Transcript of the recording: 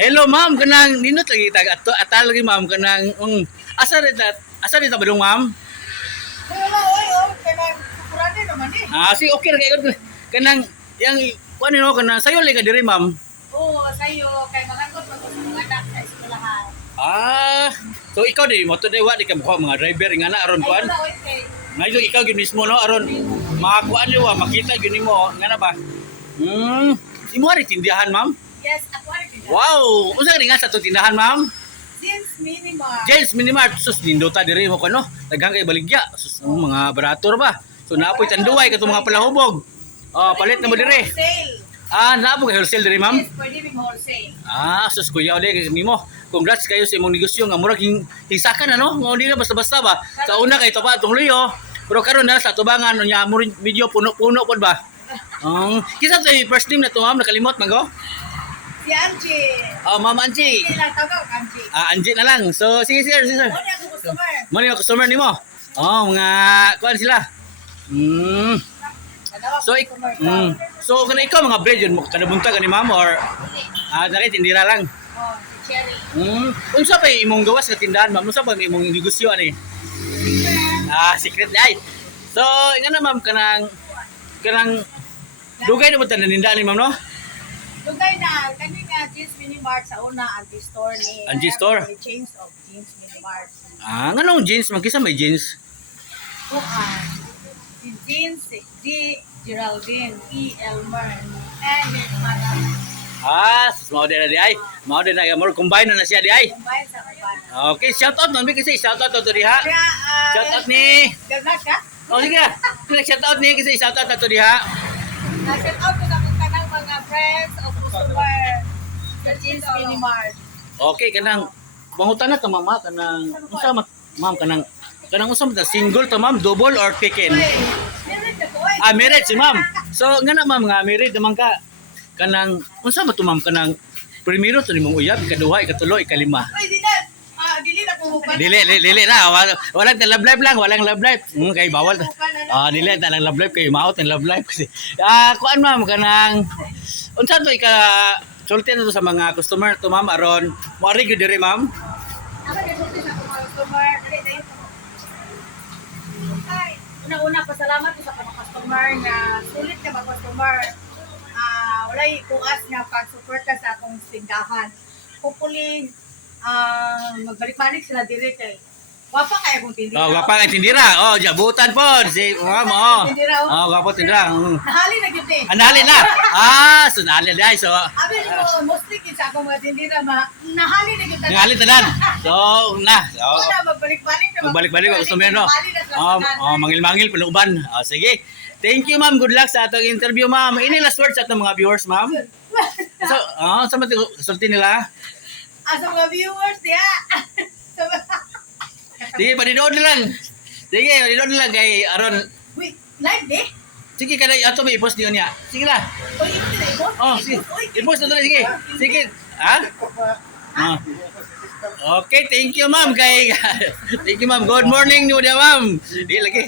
Hello ma'am, kanang ninot lagi tag atal lagi ma'am kanang asa dito ba dong ma'am? Wala, oy, oh, kailangan kurade naman eh. Sige okay ra kay kanang yang kuan no kanang sayo lagi ka diri ma'am. Oo, sa'yo, kay magantot mo sa mga anak sa eskwelahan. So ikaw di mo to wa di ka mukha mga driver nga na aron Ay, kuan. wala, oy, kay. Ngayon ikaw gyud mismo no aron makakuan niyo makita gyud nimo nga na ba? Imo ari tindahan ma'am? Yes, ako rin din. Wow, unsa ka nga sa to tindahan ma'am? Jeans Minimart. James Minimart sus nindota diri mo kano daghang kay baligya sus mga barator ba so naapoy tanduay katong mga palahubog palit na mo diri Wholesale. naabo kay wholesale diri ma'am Yes, pwede rin wholesale. sus kuya ode nimo congrats kayo sa imong negosyo nga murag hisakan ano nga hindi na basta-basta ba sa una kay to pa tong luyo pero karon na sa tubangan nya medyo puno-puno pod ba kisa sa first name na to ma'am nakalimot man go Si Angie. ma'am Angie Hindi lang tawag, Angie. Angie na lang so sige sir Ano ako customer? mo ni customer nimo mga kuan sila Dalawa So, customer. so kana ikaw mga bread yun, kanabunta ka ni ma'am or nakit tindira lang. Oh, si Cherry. Unsa pa imong gawas sa tindahan ma'am? Unsa pa imong negosyo ani? Secret ay. So, ingana ma'am kanang dugay na mo tanan nindahan ni ma'am no? Lugay na, kani nga Jeans Minimart sa una, Angie Store ni. Angie Store? The chains of Jeans Minimart. Nganong jeans man kisa may jeans? Bukan. Si Jeans, si G, Geraldine, E. Elmer, and his mother. Mao din na di ay. Mao din na more combine na siya di ay. Combine sa kapan. Okay, shout out man kasi shout out to diha. Kaya, Shout out ni. Gagnas ka? Sige na. Shout out ni kasi shout out to diha. Na-set out ko sa kung kanang mga friends o customer sa Jeans Minimart. Okay, kanang mangutan na ka mama kanang unsa ma'am kanang unsa man ta single ta ma'am double or chicken? Uy, meron ka ko eh. Married si ma'am. So nga na ma'am nga married naman ka kanang unsa man to ma'am kanang primero to nimong uyab ikaduha ikatulo ikalima. Uy, dili na puhupan. Dili na walang love life lang walang love life. Kay bawal. Dili ta lang love life kay maot ang love life kasi. Kuan ma'am kanang unsa to sulti na to sa mga customer to ma'am aron moari gyud diri ma'am. Ako nagsulti sa mga customer. Dali na yun. Ay, una-una, pasalamat ko sa mga customer na sulit na mga customer. Walay tuas nga pag-suporta sa akong tindahan. Hopefully, magbalik-balik sila diri kay wapa kaya kung tindira. Gapa ang tindira. Jabutan po si ma'am. Tindira, Gwapo tindira. Nahali na gyud eh. Andali na. Sunali dai so. Abi mo mostly kinsa akong mga tindira nahali na gyud. Ngali tanan. So Wala magbalik-balik na. Magbalik-balik ang customer no. Nahali na sila. Mangil-mangil panuban. Sige. Thank you ma'am. Good luck sa atong interview ma'am. Ini last words sa atong mga viewers ma'am. So, sa mga sulti nila. Sa mga viewers diha. Sige, panidood na lang. Sige, panidood na lang kay Aron. Wait, live de? Sige, kada ato may i-post niyo niya. Sige na. O, imo din ay Sige. I-post na to sige. Sige. Okay, thank you ma'am. Thank you ma'am. Good morning niyo dia ma'am. Di lagi.